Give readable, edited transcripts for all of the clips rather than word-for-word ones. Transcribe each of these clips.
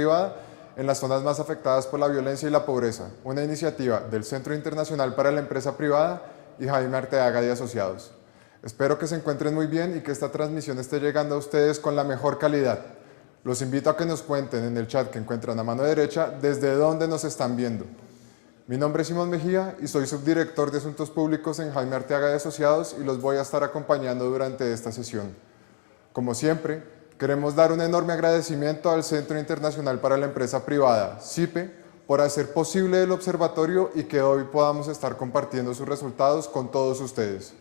privada en las zonas más afectadas por la violencia y la pobreza, una iniciativa del Centro Internacional para la Empresa Privada y Jaime Arteaga y Asociados. Espero que se encuentren muy bien y que esta transmisión esté llegando a ustedes con la mejor calidad. Los invito a que nos cuenten en el chat que encuentran a mano derecha desde dónde nos están viendo. Mi nombre es Simón Mejía y soy subdirector de Asuntos Públicos en Jaime Arteaga y Asociados y los voy a estar acompañando durante esta sesión. Como siempre, queremos dar un enorme agradecimiento al Centro Internacional para la Empresa Privada, CIPE, por hacer posible el observatorio y que hoy podamos estar compartiendo sus resultados con todos ustedes.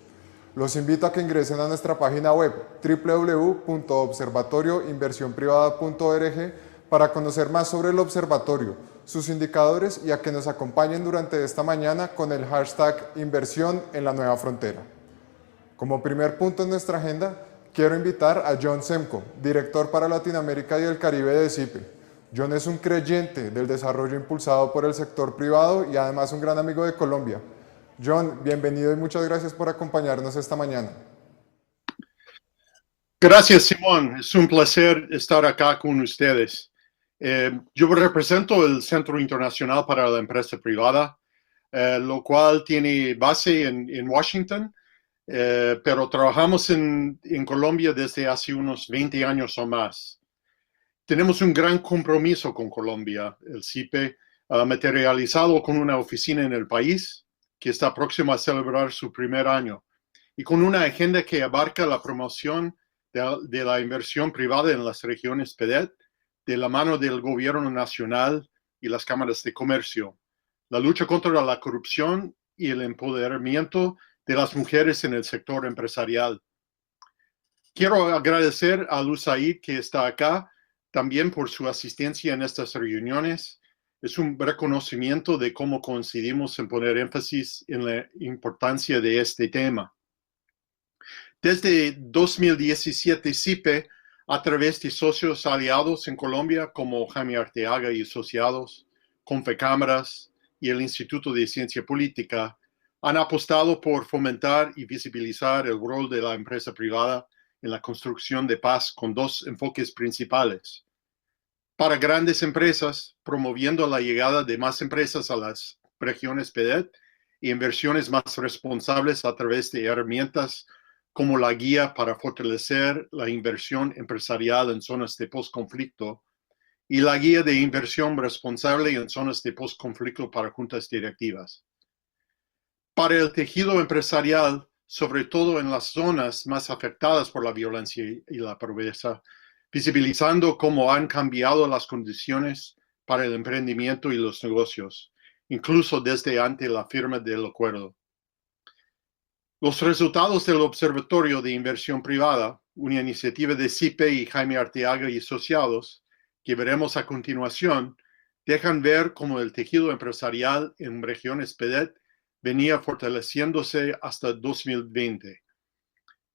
Los invito a que ingresen a nuestra página web www.observatorioinversionprivada.org para conocer más sobre el observatorio, sus indicadores y a que nos acompañen durante esta mañana con el hashtag Inversión en la Nueva Frontera. Como primer punto en nuestra agenda, quiero invitar a John Semco, director para Latinoamérica y el Caribe de CIPE. John es un creyente del desarrollo impulsado por el sector privado y además un gran amigo de Colombia. John, bienvenido y muchas gracias por acompañarnos esta mañana. Gracias, Simón. Es un placer estar acá con ustedes. Yo represento el Centro Internacional para la Empresa Privada, lo cual tiene base en Washington, pero trabajamos en Colombia desde hace unos 20 años o más. Tenemos un gran compromiso con Colombia. El CIPE materializado con una oficina en el país que está próximo a celebrar su primer año y con una agenda que abarca la promoción de la inversión privada en las regiones PEDET de la mano del gobierno nacional y las cámaras de comercio, la lucha contra la corrupción y el empoderamiento de las mujeres en el sector empresarial. Quiero agradecer a Lusaid que está acá también por su asistencia en estas reuniones. Es un reconocimiento de cómo coincidimos en poner énfasis en la importancia de este tema. Desde 2017, CIPE, a través de socios aliados en Colombia como Jaime Arteaga y Asociados, Confecámaras y el Instituto de Ciencia Política, han apostado por fomentar y visibilizar el rol de la empresa privada en la construcción de paz con dos enfoques principales. Para grandes empresas, promoviendo la llegada de más empresas a las regiones PEDET y inversiones más responsables a través de herramientas como la guía para fortalecer la inversión empresarial en zonas de postconflicto y la guía de inversión responsable en zonas de postconflicto para juntas directivas. Para el tejido empresarial, sobre todo en las zonas más afectadas por la violencia y la pobreza, visibilizando cómo han cambiado las condiciones para el emprendimiento y los negocios, incluso desde antes la firma del acuerdo. Los resultados del Observatorio de Inversión Privada, una iniciativa de CIPE y Jaime Arteaga y Asociados, que veremos a continuación, dejan ver cómo el tejido empresarial en regiones PEDET venía fortaleciéndose hasta 2020.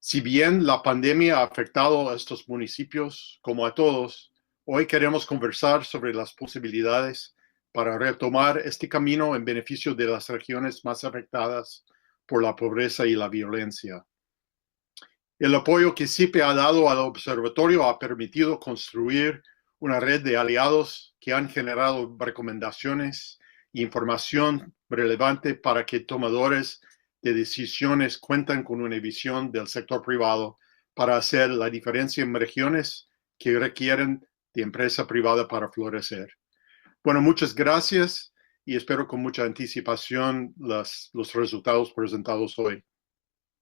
Si bien la pandemia ha afectado a estos municipios como a todos, hoy queremos conversar sobre las posibilidades para retomar este camino en beneficio de las regiones más afectadas por la pobreza y la violencia. El apoyo que CIPE ha dado al observatorio ha permitido construir una red de aliados que han generado recomendaciones e información relevante para que tomadores de decisiones cuentan con una visión del sector privado para hacer la diferencia en regiones que requieren de empresa privada para florecer. Bueno, muchas gracias y espero con mucha anticipación los resultados presentados hoy.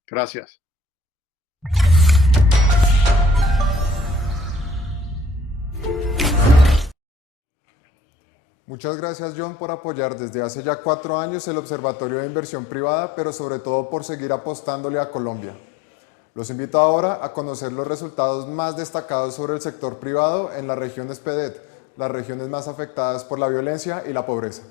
Gracias. Muchas gracias, John, por apoyar desde hace ya 4 años el Observatorio de Inversión Privada, pero sobre todo por seguir apostándole a Colombia. Los invito ahora a conocer los resultados más destacados sobre el sector privado en las regiones PEDET, las regiones más afectadas por la violencia y la pobreza.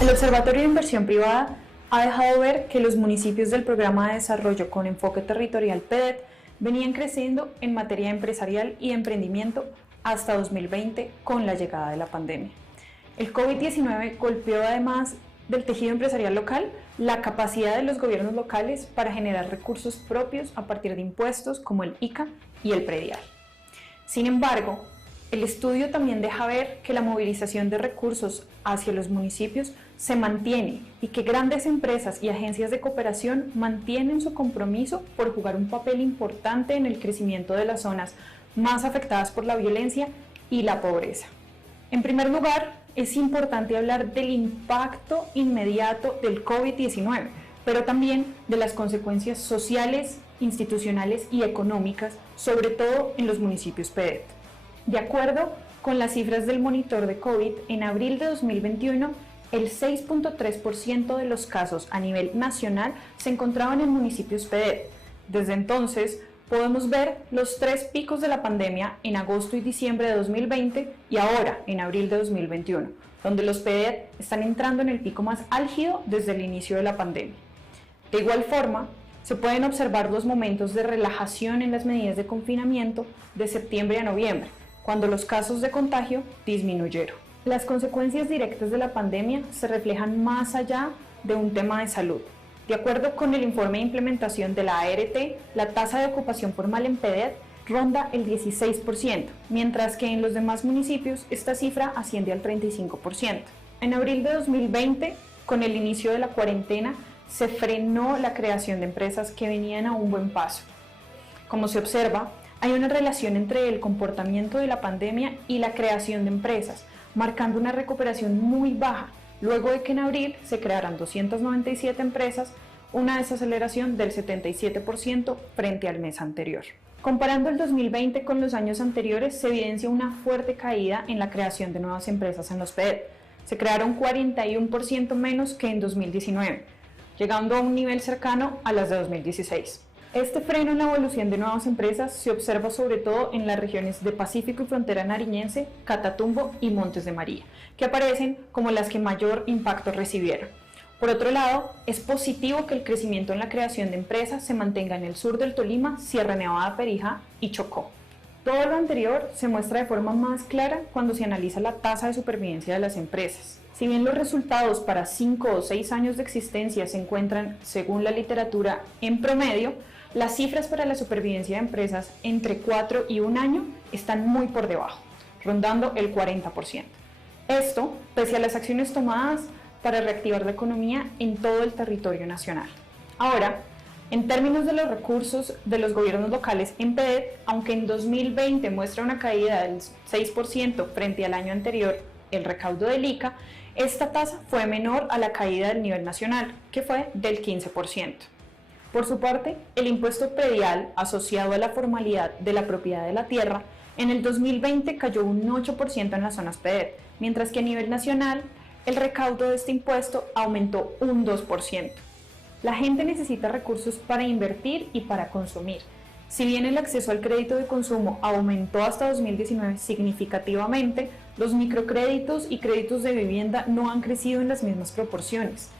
El Observatorio de Inversión Privada ha dejado ver que los municipios del Programa de Desarrollo con Enfoque Territorial PEDET venían creciendo en materia empresarial y de emprendimiento hasta 2020 con la llegada de la pandemia. El COVID-19 golpeó además del tejido empresarial local la capacidad de los gobiernos locales para generar recursos propios a partir de impuestos como el ICA y el predial. Sin embargo, el estudio también deja ver que la movilización de recursos hacia los municipios se mantiene y que grandes empresas y agencias de cooperación mantienen su compromiso por jugar un papel importante en el crecimiento de las zonas más afectadas por la violencia y la pobreza. En primer lugar, es importante hablar del impacto inmediato del COVID-19, pero también de las consecuencias sociales, institucionales y económicas, sobre todo en los municipios PEDET. De acuerdo con las cifras del monitor de COVID, en abril de 2021, el 6.3% de los casos a nivel nacional se encontraban en municipios PEDET. Desde entonces, podemos ver los 3 picos de la pandemia en agosto y diciembre de 2020 y ahora en abril de 2021, donde los PEDET están entrando en el pico más álgido desde el inicio de la pandemia. De igual forma, se pueden observar los momentos de relajación en las medidas de confinamiento de septiembre a noviembre, cuando los casos de contagio disminuyeron. Las consecuencias directas de la pandemia se reflejan más allá de un tema de salud. De acuerdo con el informe de implementación de la ART, la tasa de ocupación formal en PEDET ronda el 16%, mientras que en los demás municipios esta cifra asciende al 35%. En abril de 2020, con el inicio de la cuarentena, se frenó la creación de empresas que venían a un buen paso. Como se observa, hay una relación entre el comportamiento de la pandemia y la creación de empresas, marcando una recuperación muy baja, luego de que en abril se crearan 297 empresas, una desaceleración del 77% frente al mes anterior. Comparando el 2020 con los años anteriores, se evidencia una fuerte caída en la creación de nuevas empresas en los PEDET. Se crearon 41% menos que en 2019, llegando a un nivel cercano a las de 2016. Este freno en la evolución de nuevas empresas se observa sobre todo en las regiones de Pacífico y Frontera Nariñense, Catatumbo y Montes de María, que aparecen como las que mayor impacto recibieron. Por otro lado, es positivo que el crecimiento en la creación de empresas se mantenga en el sur del Tolima, Sierra Nevada, Perijá y Chocó. Todo lo anterior se muestra de forma más clara cuando se analiza la tasa de supervivencia de las empresas. Si bien los resultados para 5 o 6 años de existencia se encuentran, según la literatura, en promedio, las cifras para la supervivencia de empresas entre 4 y 1 año están muy por debajo, rondando el 40%. Esto pese a las acciones tomadas para reactivar la economía en todo el territorio nacional. Ahora, en términos de los recursos de los gobiernos locales en PEDET, aunque en 2020 muestra una caída del 6% frente al año anterior, el recaudo del ICA, esta tasa fue menor a la caída del nivel nacional, que fue del 15%. Por su parte, el impuesto predial asociado a la formalidad de la propiedad de la tierra en el 2020 cayó un 8% en las zonas PEDET, mientras que a nivel nacional el recaudo de este impuesto aumentó un 2%. La gente necesita recursos para invertir y para consumir. Si bien el acceso al crédito de consumo aumentó hasta 2019 significativamente, los microcréditos y créditos de vivienda no han crecido en las mismas proporciones.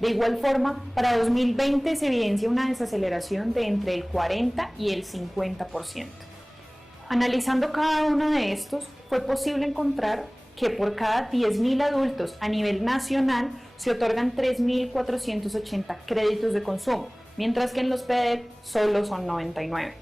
De igual forma, para 2020 se evidencia una desaceleración de entre el 40 y el 50%. Analizando cada uno de estos, fue posible encontrar que por cada 10.000 adultos a nivel nacional se otorgan 3.480 créditos de consumo, mientras que en los PEDET solo son 99.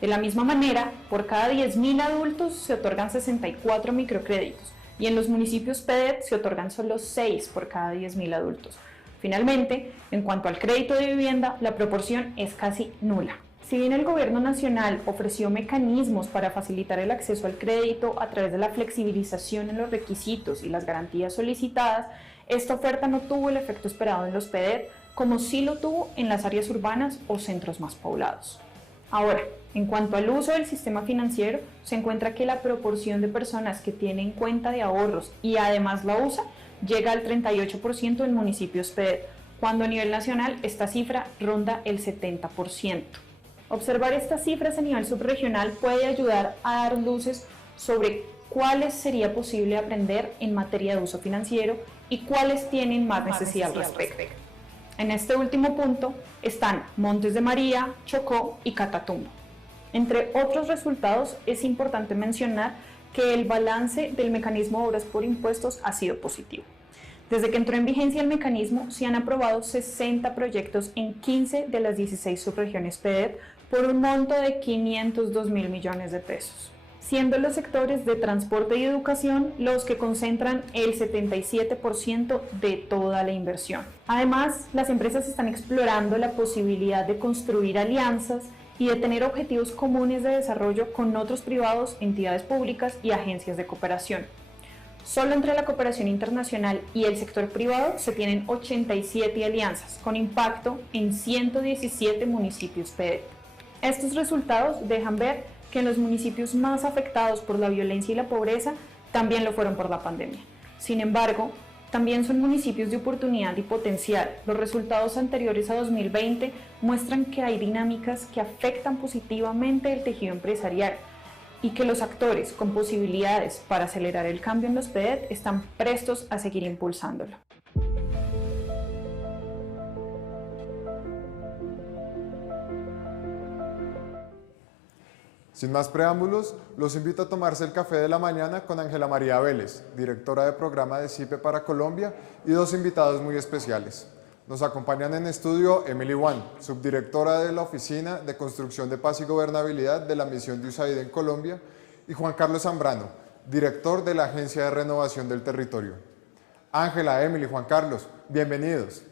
De la misma manera, por cada 10.000 adultos se otorgan 64 microcréditos y en los municipios PEDET se otorgan solo 6 por cada 10.000 adultos. Finalmente, en cuanto al crédito de vivienda, la proporción es casi nula. Si bien el Gobierno Nacional ofreció mecanismos para facilitar el acceso al crédito a través de la flexibilización en los requisitos y las garantías solicitadas, esta oferta no tuvo el efecto esperado en los PEDET, como sí lo tuvo en las áreas urbanas o centros más poblados. Ahora, en cuanto al uso del sistema financiero, se encuentra que la proporción de personas que tienen cuenta de ahorros y además la usa llega al 38% en municipios PEDET, cuando a nivel nacional esta cifra ronda el 70%. Observar estas cifras a nivel subregional puede ayudar a dar luces sobre cuáles sería posible aprender en materia de uso financiero y cuáles tienen más necesidad al respecto. En este último punto están Montes de María, Chocó y Catatumbo. Entre otros resultados, es importante mencionar que el balance del mecanismo de obras por impuestos ha sido positivo. Desde que entró en vigencia el mecanismo, se han aprobado 60 proyectos en 15 de las 16 subregiones PEDET por un monto de 502.000 millones de pesos, siendo los sectores de transporte y educación los que concentran el 77% de toda la inversión. Además, las empresas están explorando la posibilidad de construir alianzas y de tener objetivos comunes de desarrollo con otros privados, entidades públicas y agencias de cooperación. Solo entre la cooperación internacional y el sector privado se tienen 87 alianzas, con impacto en 117 municipios PEDET. Estos resultados dejan ver que en los municipios más afectados por la violencia y la pobreza también lo fueron por la pandemia. Sin embargo, también son municipios de oportunidad y potencial. Los resultados anteriores a 2020 muestran que hay dinámicas que afectan positivamente el tejido empresarial y que los actores con posibilidades para acelerar el cambio en los PEDET están prestos a seguir impulsándolo. Sin más preámbulos, los invito a tomarse el café de la mañana con Ángela María Vélez, directora de programa de CIPE para Colombia, y dos invitados muy especiales. Nos acompañan en estudio Emily Wan, subdirectora de la Oficina de Construcción de Paz y Gobernabilidad de la Misión de USAID en Colombia, y Juan Carlos Zambrano, director de la Agencia de Renovación del Territorio. Ángela, Emily, Juan Carlos, bienvenidos.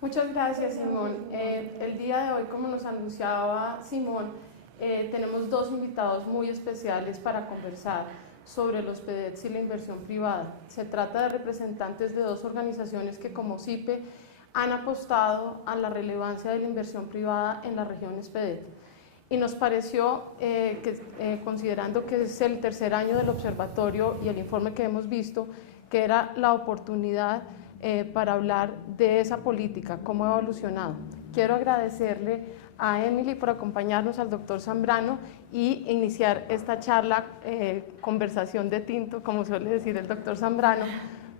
Muchas gracias, Simón. El día de hoy, como nos anunciaba Simón, tenemos dos invitados muy especiales para conversar sobre los PEDETs y la inversión privada. Se trata de representantes de dos organizaciones que, como CIPE, han apostado a la relevancia de la inversión privada en las regiones PEDET. Y nos pareció, considerando que es el tercer año del observatorio y el informe que hemos visto, que era la oportunidad para hablar de esa política, cómo ha evolucionado. Quiero agradecerle a Emily por acompañarnos, al doctor Zambrano, y iniciar esta charla, conversación de tinto, como suele decir el doctor Zambrano,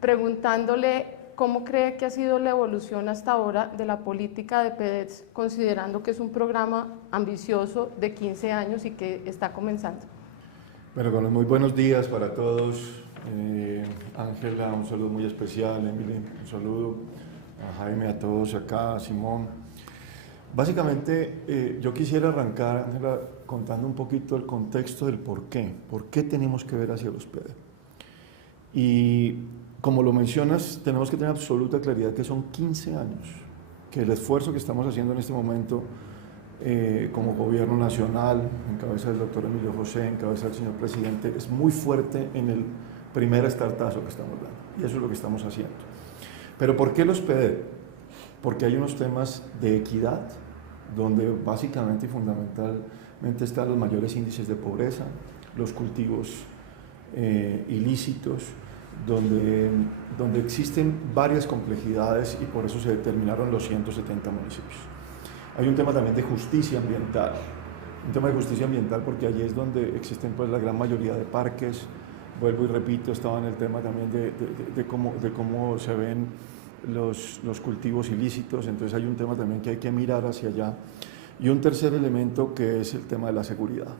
preguntándole cómo cree que ha sido la evolución hasta ahora de la política de PEDETs, considerando que es un programa ambicioso de 15 años y que está comenzando. Bueno, muy buenos días para todos. Ángela, un saludo muy especial. Emily, un saludo a Jaime, a todos acá, a Simón. Básicamente, yo quisiera arrancar, Ángela, contando un poquito el contexto del por qué tenemos que ver hacia los PEDET. Y como lo mencionas, tenemos que tener absoluta claridad que son 15 años, que el esfuerzo que estamos haciendo en este momento como gobierno nacional, en cabeza del doctor Emilio José, en cabeza del señor presidente, es muy fuerte en el primer startazo que estamos dando, y eso es lo que estamos haciendo. Pero ¿por qué los PEDET? Porque hay unos temas de equidad, donde básicamente y fundamentalmente están los mayores índices de pobreza, los cultivos ilícitos, donde existen varias complejidades y por eso se determinaron los 170 municipios. Hay un tema también de justicia ambiental, porque allí es donde existen pues la gran mayoría de parques. Vuelvo y repito, estaba en el tema también de cómo se ven los cultivos ilícitos, entonces hay un tema también que hay que mirar hacia allá. Y un tercer elemento que es el tema de la seguridad.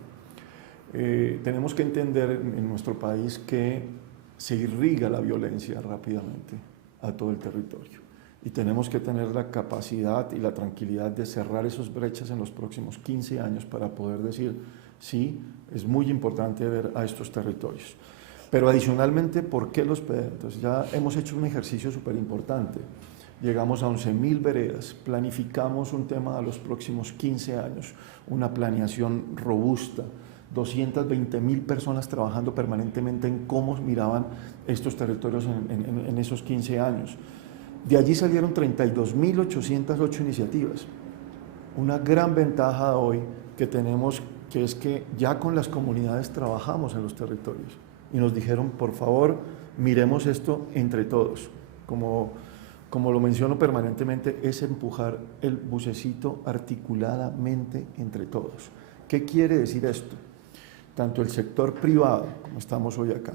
Tenemos que entender en nuestro país que se irriga la violencia rápidamente a todo el territorio y tenemos que tener la capacidad y la tranquilidad de cerrar esas brechas en los próximos 15 años para poder decir, sí, es muy importante ver a estos territorios. Pero adicionalmente, ¿por qué los PEDET? Entonces ya hemos hecho un ejercicio súper importante. Llegamos a 11.000 veredas, planificamos un tema a los próximos 15 años, una planeación robusta, 220.000 personas trabajando permanentemente en cómo miraban estos territorios en esos 15 años. De allí salieron 32.808 iniciativas. Una gran ventaja hoy que tenemos, que es que ya con las comunidades trabajamos en los territorios y nos dijeron, por favor, miremos esto entre todos. Como lo menciono permanentemente, es empujar el bucecito articuladamente entre todos. ¿Qué quiere decir esto? Tanto el sector privado, como estamos hoy acá,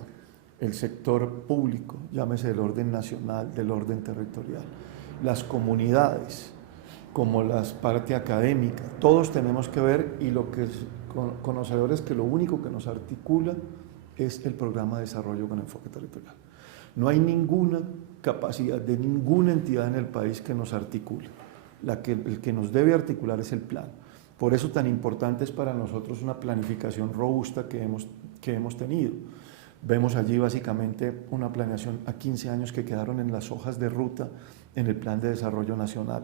el sector público, llámese del orden nacional, del orden territorial, las comunidades, como la parte académica, todos tenemos que ver, y lo que es conocedores, que lo único que nos articula es el programa de desarrollo con enfoque territorial. No hay ninguna capacidad de ninguna entidad en el país que nos articule. El que nos debe articular es el plan. Por eso tan importante es para nosotros una planificación robusta que hemos tenido. Vemos allí básicamente una planeación a 15 años que quedaron en las hojas de ruta en el Plan de Desarrollo Nacional.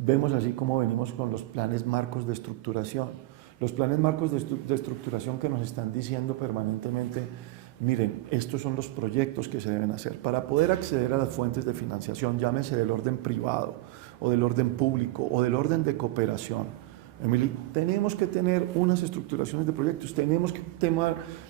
Vemos así como venimos con los planes marcos de estructuración. Los planes marcos de estructuración que nos están diciendo permanentemente, miren, estos son los proyectos que se deben hacer. Para poder acceder a las fuentes de financiación, llámese del orden privado o del orden público o del orden de cooperación, Emily, tenemos que tener unas estructuraciones de proyectos, tenemos que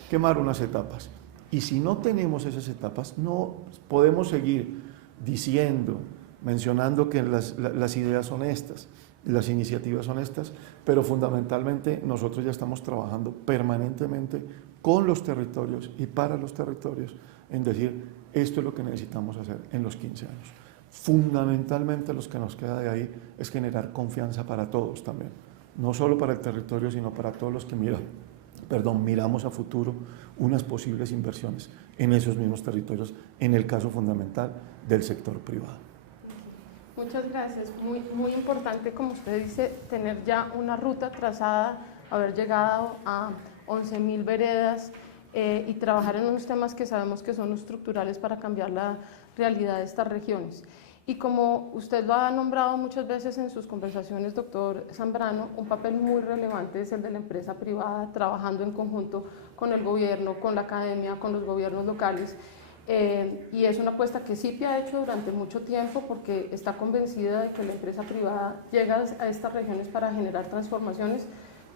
quemar unas etapas. Y si no tenemos esas etapas, no podemos seguir diciendo, mencionando que las ideas son estas, las iniciativas son estas, pero fundamentalmente nosotros ya estamos trabajando permanentemente con los territorios y para los territorios en decir, esto es lo que necesitamos hacer en los 15 años. Fundamentalmente lo que nos queda de ahí es generar confianza para todos también, no solo para el territorio, sino para todos los que miramos a futuro unas posibles inversiones en esos mismos territorios, en el caso fundamental del sector privado. Muchas gracias. Muy importante, como usted dice, tener ya una ruta trazada, haber llegado a 11.000 veredas y trabajar en unos temas que sabemos que son estructurales para cambiar la realidad de estas regiones. Y como usted lo ha nombrado muchas veces en sus conversaciones, doctor Zambrano, un papel muy relevante es el de la empresa privada, trabajando en conjunto con el gobierno, con la academia, con los gobiernos locales. Y es una apuesta que CIPI ha hecho durante mucho tiempo porque está convencida de que la empresa privada llega a estas regiones para generar transformaciones,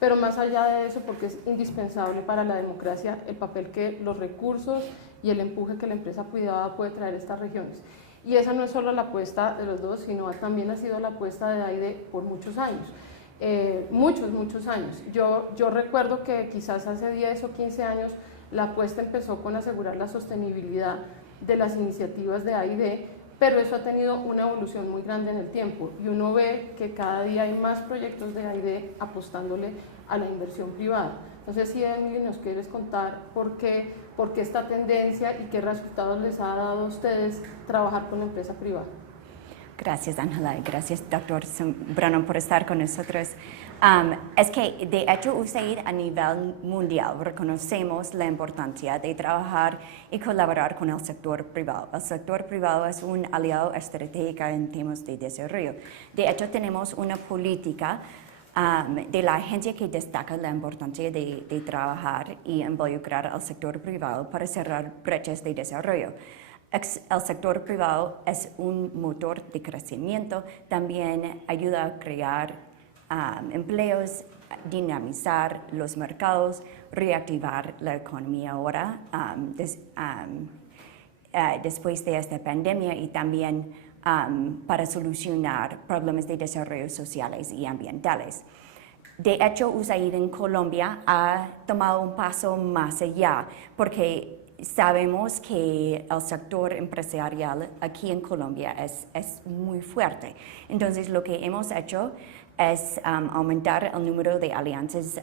pero más allá de eso, porque es indispensable para la democracia el papel que los recursos y el empuje que la empresa privada puede traer a estas regiones. Y esa no es solo la apuesta de los dos, sino también ha sido la apuesta de AIDE por muchos años, muchos años. Yo recuerdo que quizás hace 10 o 15 años la apuesta empezó con asegurar la sostenibilidad de las iniciativas de AIDE, pero eso ha tenido una evolución muy grande en el tiempo y uno ve que cada día hay más proyectos de AIDE apostándole a la inversión privada. Entonces, si Emily nos quieres contar por qué esta tendencia y qué resultados les ha dado a ustedes trabajar con la empresa privada. Gracias, Ángela, y gracias, doctor Zambrano, por estar con nosotros. Es que, de hecho, USAID a nivel mundial reconocemos la importancia de trabajar y colaborar con el sector privado. El sector privado es un aliado estratégico en temas de desarrollo. De hecho, tenemos una política de la agencia que destaca la importancia de trabajar y involucrar al sector privado para cerrar brechas de desarrollo. El sector privado es un motor de crecimiento, también ayuda a crear empleos, dinamizar los mercados, reactivar la economía ahora después de esta pandemia y también para solucionar problemas de desarrollo sociales y ambientales. De hecho, USAID en Colombia ha tomado un paso más allá porque sabemos que el sector empresarial aquí en Colombia es muy fuerte. Entonces, lo que hemos hecho es aumentar el número de alianzas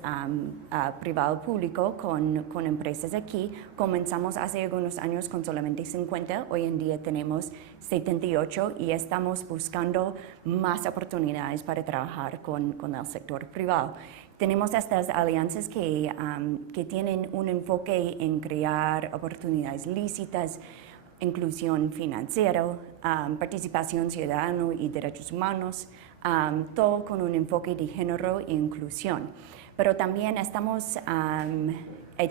privado-público con empresas aquí. Comenzamos hace algunos años con solamente 50, hoy en día tenemos 78 y estamos buscando más oportunidades para trabajar con el sector privado. Tenemos estas alianzas que tienen un enfoque en crear oportunidades lícitas, inclusión financiera, participación ciudadana y derechos humanos, todo con un enfoque de género e inclusión. Pero también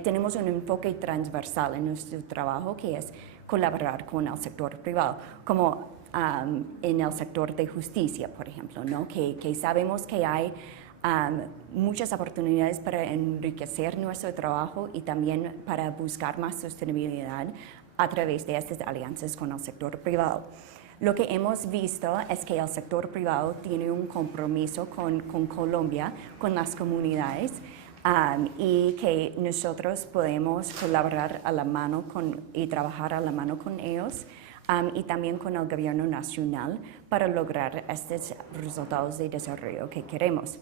tenemos un enfoque transversal en nuestro trabajo que es colaborar con el sector privado, como en el sector de justicia, por ejemplo, ¿no? que sabemos que hay muchas oportunidades para enriquecer nuestro trabajo y también para buscar más sostenibilidad a través de estas alianzas con el sector privado. Lo que hemos visto es que el sector privado tiene un compromiso con Colombia, con las comunidades, y que nosotros podemos colaborar a la mano y trabajar a la mano con ellos y también con el gobierno nacional para lograr estos resultados de desarrollo que queremos.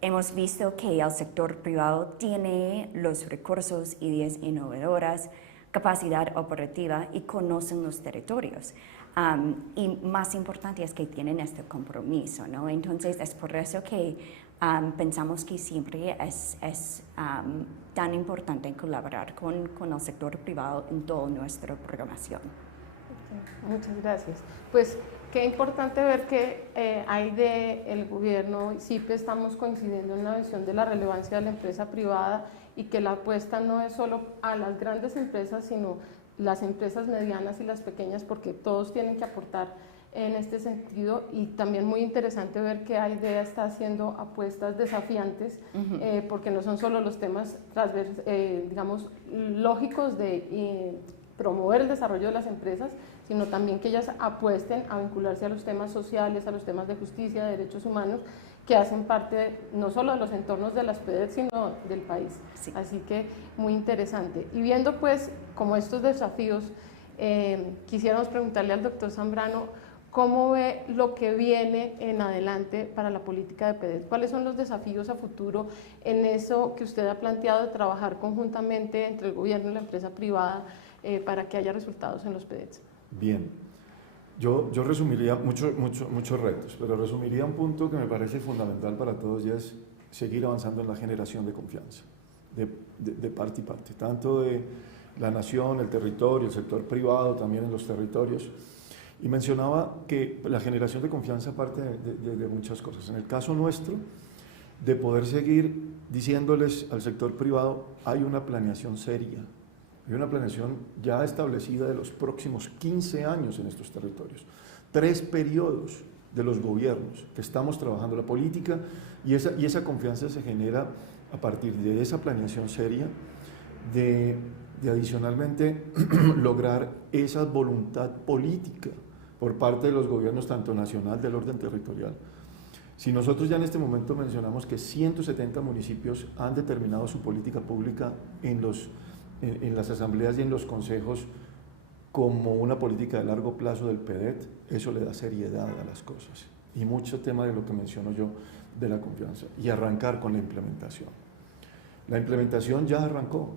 Hemos visto que el sector privado tiene los recursos, ideas innovadoras, capacidad operativa y conocen los territorios. Y más importante es que tienen este compromiso, ¿no? Entonces es por eso que pensamos que siempre es tan importante colaborar con el sector privado en toda nuestra programación. Muchas gracias. Pues qué importante ver que hay del gobierno y CIPE estamos coincidiendo en una visión de la relevancia de la empresa privada y que la apuesta no es solo a las grandes empresas, sino las empresas medianas y las pequeñas, porque todos tienen que aportar en este sentido. Y también muy interesante ver que AIDEA está haciendo apuestas desafiantes, porque no son solo los temas digamos, lógicos de promover el desarrollo de las empresas, sino también que ellas apuesten a vincularse a los temas sociales, a los temas de justicia, de derechos humanos, que hacen parte no solo de los entornos de las PEDET, sino del país. Sí. Así que muy interesante. Y viendo pues como estos desafíos, quisiéramos preguntarle al doctor Zambrano, ¿cómo ve lo que viene en adelante para la política de PEDET? ¿Cuáles son los desafíos a futuro en eso que usted ha planteado de trabajar conjuntamente entre el gobierno y la empresa privada para que haya resultados en los PEDET? Bien, yo resumiría muchos retos, pero resumiría un punto que me parece fundamental para todos y es seguir avanzando en la generación de confianza, de parte y parte, tanto de la nación, el territorio, el sector privado, también en los territorios. Y mencionaba que la generación de confianza parte de muchas cosas. En el caso nuestro, de poder seguir diciéndoles al sector privado, hay una planeación seria, hay una planeación ya establecida de los próximos 15 años en estos territorios. 3 periodos de los gobiernos que estamos trabajando la política y esa confianza se genera a partir de esa planeación seria, de adicionalmente lograr esa voluntad política por parte de los gobiernos, tanto nacional del orden territorial. Si nosotros ya en este momento mencionamos que 170 municipios han determinado su política pública en las asambleas y en los consejos como una política de largo plazo del PEDET, eso le da seriedad a las cosas. Y mucho tema de lo que menciono yo de la confianza. Y arrancar con la implementación. La implementación ya arrancó.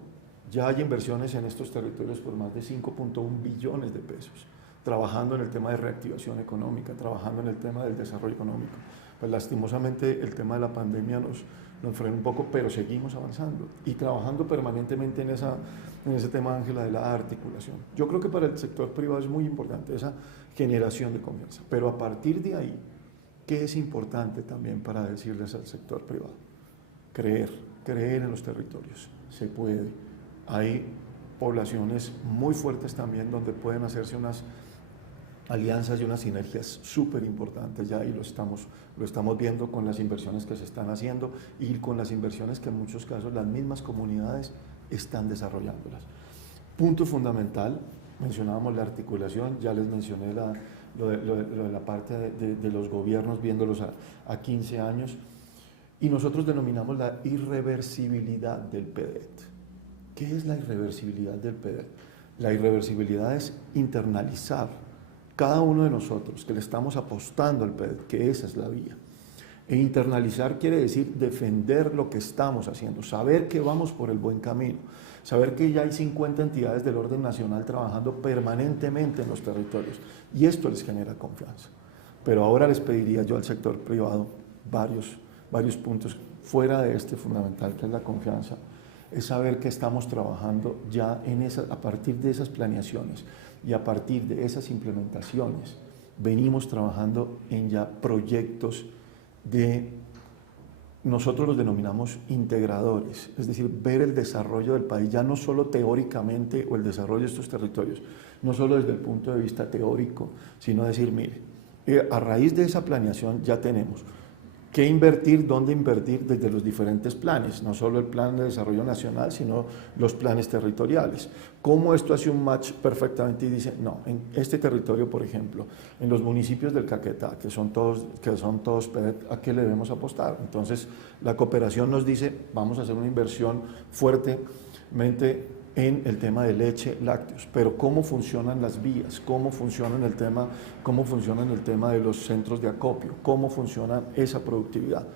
Ya hay inversiones en estos territorios por más de 5.1 billones de pesos, trabajando en el tema de reactivación económica, trabajando en el tema del desarrollo económico. Pues lastimosamente el tema de la pandemia nos frena un poco, pero seguimos avanzando y trabajando permanentemente en ese tema, Ángela, de la articulación. Yo creo que para el sector privado es muy importante esa generación de confianza, pero a partir de ahí, ¿qué es importante también para decirles al sector privado? Creer en los territorios, se puede. Hay poblaciones muy fuertes también donde pueden hacerse unas alianzas y unas sinergias súper importantes ya, y lo estamos viendo con las inversiones que se están haciendo y con las inversiones que en muchos casos las mismas comunidades están desarrollándolas. Punto fundamental, mencionábamos la articulación, ya les mencioné lo de la parte de los gobiernos viéndolos a 15 años, y nosotros denominamos la irreversibilidad del PEDET. ¿Qué es la irreversibilidad del PEDET? La irreversibilidad es internalizar cada uno de nosotros que le estamos apostando al PEDET, que esa es la vía. E internalizar quiere decir defender lo que estamos haciendo, saber que vamos por el buen camino, saber que ya hay 50 entidades del orden nacional trabajando permanentemente en los territorios, y esto les genera confianza. Pero ahora les pediría yo al sector privado varios puntos fuera de este fundamental, que es la confianza, es saber que estamos trabajando ya a partir de esas planeaciones y a partir de esas implementaciones. Venimos trabajando en ya proyectos nosotros los denominamos integradores, es decir, ver el desarrollo del país, ya no solo teóricamente, o el desarrollo de estos territorios, no solo desde el punto de vista teórico, sino decir, mire, a raíz de esa planeación ya tenemos qué invertir, dónde invertir desde los diferentes planes, no solo el plan de desarrollo nacional, sino los planes territoriales. Cómo esto hace un match perfectamente y dice, no, en este territorio, por ejemplo, en los municipios del Caquetá, que son todos PEDET, ¿a qué le debemos apostar? Entonces, la cooperación nos dice, vamos a hacer una inversión fuertemente en el tema de leche, lácteos, pero cómo funcionan las vías, cómo funciona el tema de los centros de acopio, cómo funciona esa productividad.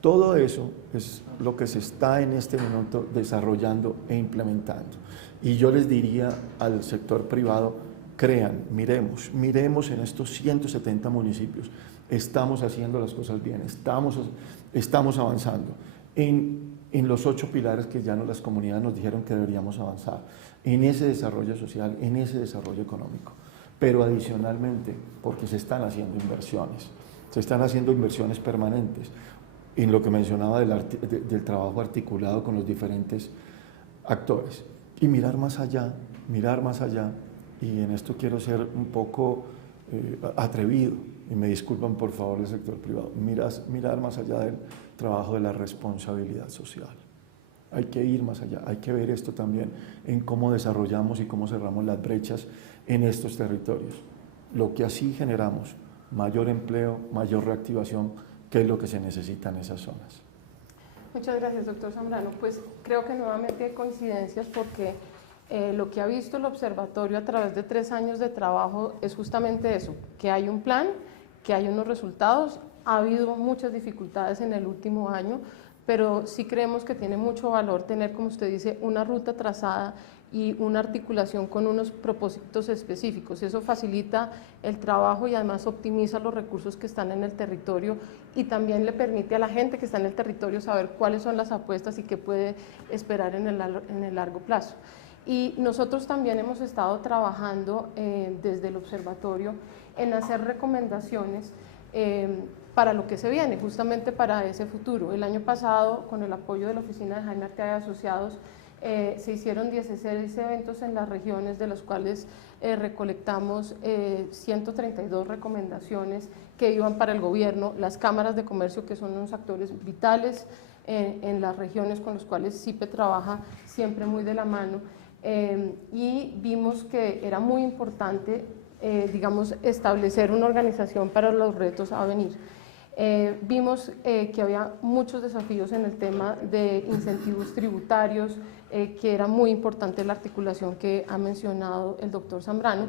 Todo eso es lo que se está en este momento desarrollando e implementando. Y yo les diría al sector privado, crean, miremos en estos 170 municipios, estamos haciendo las cosas bien, estamos avanzando en los 8 pilares que ya las comunidades nos dijeron que deberíamos avanzar, en ese desarrollo social, en ese desarrollo económico. Pero adicionalmente, porque se están haciendo inversiones permanentes, en lo que mencionaba del trabajo articulado con los diferentes actores. Y mirar más allá, y en esto quiero ser un poco atrevido, y me disculpan por favor el sector privado, mirar más allá del trabajo de la responsabilidad social. Hay que ir más allá, hay que ver esto también en cómo desarrollamos y cómo cerramos las brechas en estos territorios. Lo que así generamos, mayor empleo, mayor reactivación, que es lo que se necesita en esas zonas. Muchas gracias, doctor Zambrano. Pues creo que nuevamente hay coincidencias porque lo que ha visto el observatorio a través de 3 años de trabajo es justamente eso, que hay un plan, que hay unos resultados. Ha habido muchas dificultades en el último año, pero sí creemos que tiene mucho valor tener, como usted dice, una ruta trazada y una articulación con unos propósitos específicos. Eso facilita el trabajo y además optimiza los recursos que están en el territorio y también le permite a la gente que está en el territorio saber cuáles son las apuestas y qué puede esperar en el largo plazo. Y nosotros también hemos estado trabajando desde el observatorio en hacer recomendaciones para lo que se viene, justamente para ese futuro. El año pasado, con el apoyo de la oficina de Jaime Arteaga y Asociados, se hicieron 16 eventos en las regiones, de los cuales recolectamos 132 recomendaciones que iban para el gobierno, las cámaras de comercio, que son unos actores vitales en las regiones con los cuales CIPE trabaja siempre muy de la mano, y vimos que era muy importante, digamos, establecer una organización para los retos a venir. Vimos que había muchos desafíos en el tema de incentivos tributarios, que era muy importante la articulación que ha mencionado el doctor Zambrano,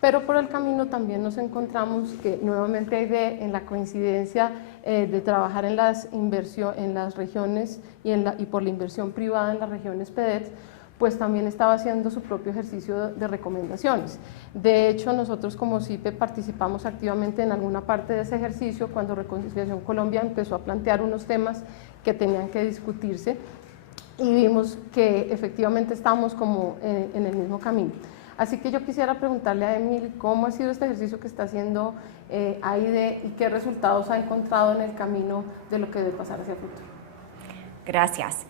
pero por el camino también nos encontramos que nuevamente hay en la coincidencia de trabajar en las regiones y por la inversión privada en las regiones PEDET, pues también estaba haciendo su propio ejercicio de recomendaciones. De hecho, nosotros como CIPE participamos activamente en alguna parte de ese ejercicio cuando Reconciliación Colombia empezó a plantear unos temas que tenían que discutirse y vimos que efectivamente estamos como en el mismo camino. Así que yo quisiera preguntarle a Emily cómo ha sido este ejercicio que está haciendo AIDE y qué resultados ha encontrado en el camino de lo que debe pasar hacia el futuro. Gracias.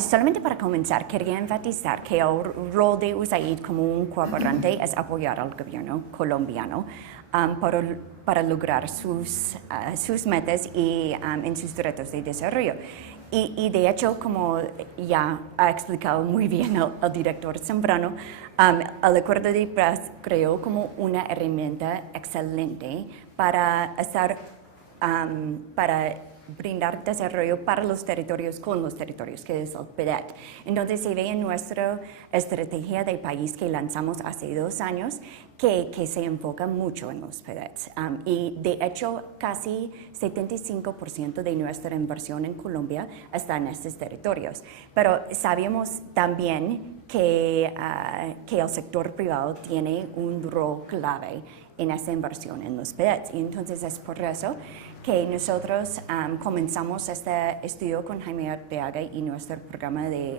Solamente para comenzar, quería enfatizar que el rol de USAID como un cooperante es apoyar al gobierno colombiano para lograr sus metas y en sus retos de desarrollo. Y de hecho, como ya ha explicado muy bien el director Zambrano, el acuerdo de paz creó como una herramienta excelente para brindar desarrollo para los territorios con los territorios, que es el PEDET. Entonces se ve en nuestra estrategia de país que lanzamos hace 2 años que se enfoca mucho en los PEDETs. Y de hecho casi 75% de nuestra inversión en Colombia está en estos territorios. Pero sabemos también que el sector privado tiene un rol clave en esa inversión en los PEDETs. Y entonces es por eso que nosotros comenzamos este estudio con Jaime Arteaga y nuestro programa de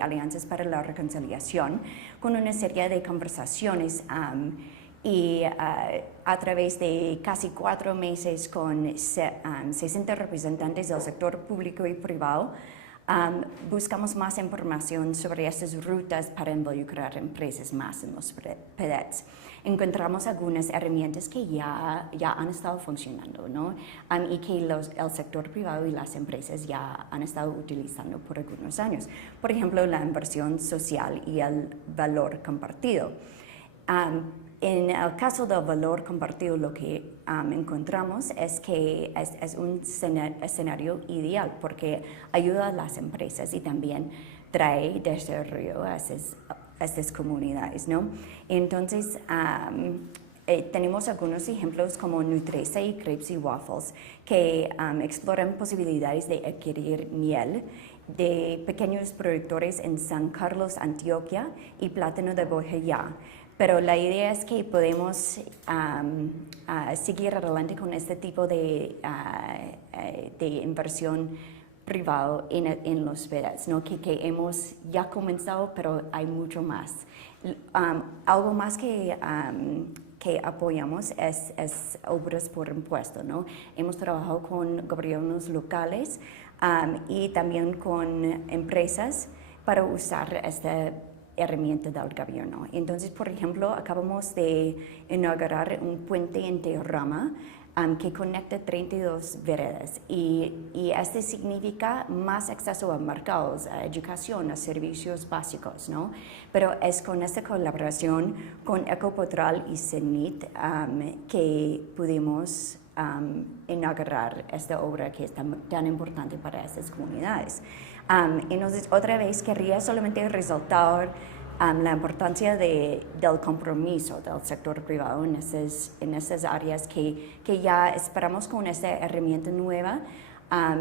Alianzas para la Reconciliación con una serie de conversaciones y a través de casi 4 meses con 60 representantes del sector público y privado, buscamos más información sobre estas rutas para involucrar empresas más en los PEDETs. Encontramos algunas herramientas que ya han estado funcionando, ¿no? Y que el sector privado y las empresas ya han estado utilizando por algunos años. Por ejemplo, la inversión social y el valor compartido. En el caso del valor compartido, lo que encontramos es que es un escenario ideal porque ayuda a las empresas y también trae desarrollo a estas comunidades, ¿no? Entonces, tenemos algunos ejemplos como Nutresa y Crepes y Waffles que exploran posibilidades de adquirir miel de pequeños productores en San Carlos, Antioquia y Plátano de Bojayá. Pero la idea es que podemos seguir adelante con este tipo de inversión privada en los PEDETs, ¿no? que hemos ya comenzado, pero hay mucho más. Algo más que apoyamos es obras por impuesto, ¿no? Hemos trabajado con gobiernos locales y también con empresas para usar esta herramienta del gobierno. Entonces, por ejemplo, acabamos de inaugurar un puente en Teorama que conecta 32 veredas y este significa más acceso a mercados, a educación, a servicios básicos, ¿no? Pero es con esta colaboración con Ecopotral y CENIT que pudimos inaugurar esta obra que es tan importante para estas comunidades. Entonces, otra vez quería solamente resaltar la importancia del compromiso del sector privado en estas áreas que ya esperamos con esta herramienta nueva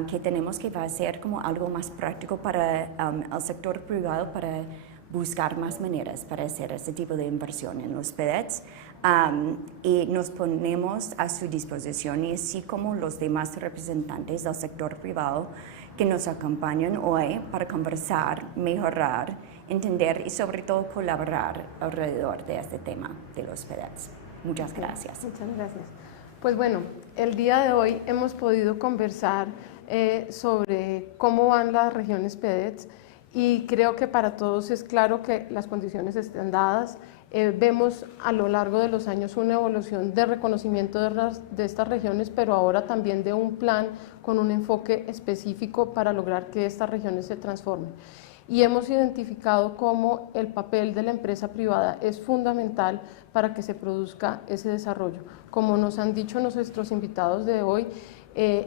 que tenemos que va a ser como algo más práctico para el sector privado para buscar más maneras para hacer este tipo de inversión en los PEDETs. Y nos ponemos a su disposición y así como los demás representantes del sector privado que nos acompañan hoy para conversar, mejorar, entender y sobre todo colaborar alrededor de este tema de los PEDETs. Muchas gracias. Muchas gracias. Pues bueno, el día de hoy hemos podido conversar sobre cómo van las regiones PEDETs y creo que para todos es claro que las condiciones están dadas. Vemos a lo largo de los años una evolución de reconocimiento de estas regiones, pero ahora también de un plan con un enfoque específico para lograr que estas regiones se transformen. Y hemos identificado cómo el papel de la empresa privada es fundamental para que se produzca ese desarrollo. Como nos han dicho nuestros invitados de hoy,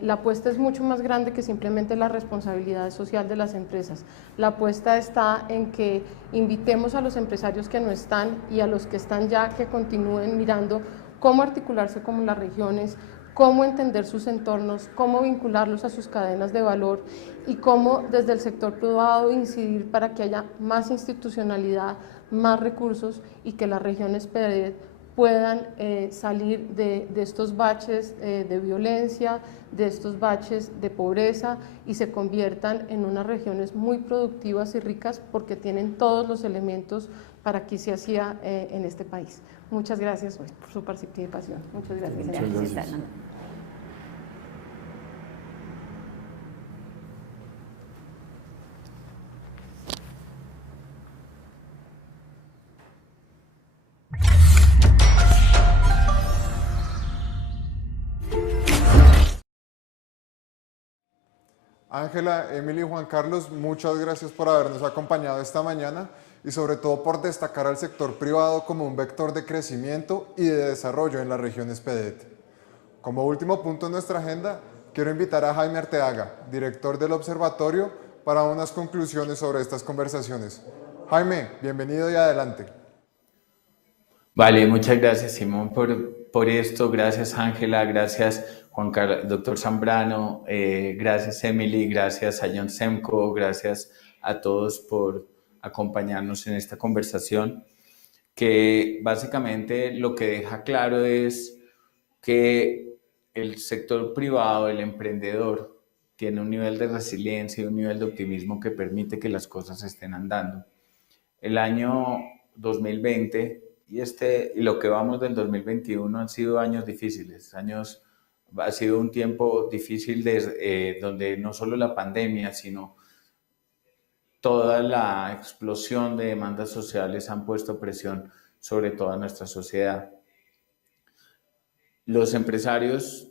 la apuesta es mucho más grande que simplemente la responsabilidad social de las empresas. La apuesta está en que invitemos a los empresarios que no están y a los que están ya que continúen mirando cómo articularse con las regiones, cómo entender sus entornos, cómo vincularlos a sus cadenas de valor y cómo desde el sector privado incidir para que haya más institucionalidad, más recursos y que las regiones PEDET puedan salir de estos baches de violencia, de estos baches de pobreza y se conviertan en unas regiones muy productivas y ricas porque tienen todos los elementos para que se hacía en este país. Muchas gracias por su participación. Muchas gracias. Muchas gracias. Ángela, Emily y Juan Carlos, muchas gracias por habernos acompañado esta mañana y sobre todo por destacar al sector privado como un vector de crecimiento y de desarrollo en las regiones PEDET. Como último punto en nuestra agenda, quiero invitar a Jaime Arteaga, director del observatorio, para unas conclusiones sobre estas conversaciones. Jaime, bienvenido y adelante. Vale, muchas gracias Simón por esto, gracias Ángela, gracias Juan Carlos, doctor Zambrano, gracias Emily, gracias a John Semco, gracias a todos por acompañarnos en esta conversación que básicamente lo que deja claro es que el sector privado, el emprendedor, tiene un nivel de resiliencia y un nivel de optimismo que permite que las cosas estén andando. El año 2020 y lo que vamos del 2021 han sido años difíciles, ha sido un tiempo difícil donde no solo la pandemia, sino toda la explosión de demandas sociales han puesto presión sobre toda nuestra sociedad. Los empresarios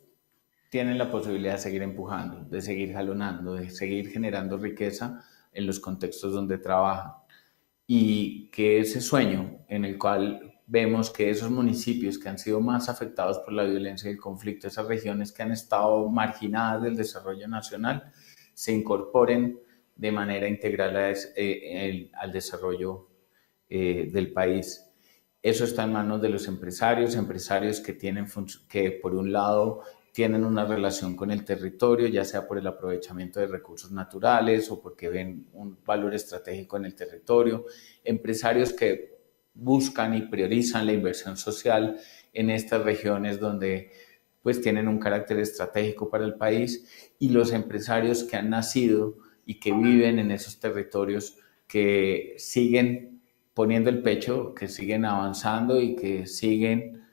tienen la posibilidad de seguir empujando, de seguir jalonando, de seguir generando riqueza en los contextos donde trabajan. Y que ese sueño en el cual vemos que esos municipios que han sido más afectados por la violencia y el conflicto, esas regiones que han estado marginadas del desarrollo nacional, se incorporen de manera integral al desarrollo del país. Eso está en manos de los empresarios que por un lado tienen una relación con el territorio, ya sea por el aprovechamiento de recursos naturales o porque ven un valor estratégico en el territorio, empresarios que buscan y priorizan la inversión social en estas regiones donde pues tienen un carácter estratégico para el país, y los empresarios que han nacido y que viven en esos territorios, que siguen poniendo el pecho, que siguen avanzando y que siguen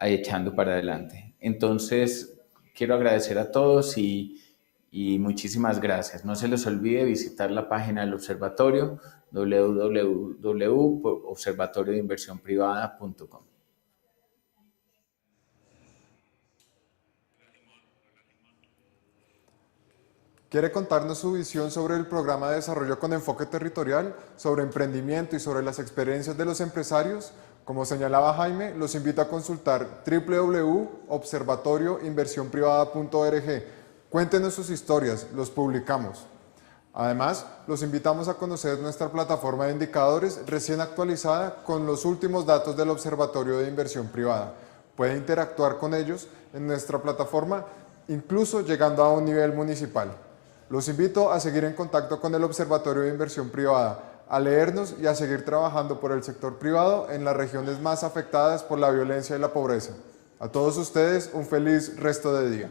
echando para adelante. Entonces, quiero agradecer a todos y muchísimas gracias. No se les olvide visitar la página del observatorio, www.observatoriodeinversionprivada.com. ¿Quiere contarnos su visión sobre el programa de desarrollo con enfoque territorial, sobre emprendimiento y sobre las experiencias de los empresarios? Como señalaba Jaime, los invito a consultar www.observatorioinversionprivada.org. Cuéntenos sus historias, los publicamos. Además, los invitamos a conocer nuestra plataforma de indicadores recién actualizada con los últimos datos del Observatorio de Inversión Privada. Puede interactuar con ellos en nuestra plataforma, incluso llegando a un nivel municipal. Los invito a seguir en contacto con el Observatorio de Inversión Privada, a leernos y a seguir trabajando por el sector privado en las regiones más afectadas por la violencia y la pobreza. A todos ustedes, un feliz resto de día.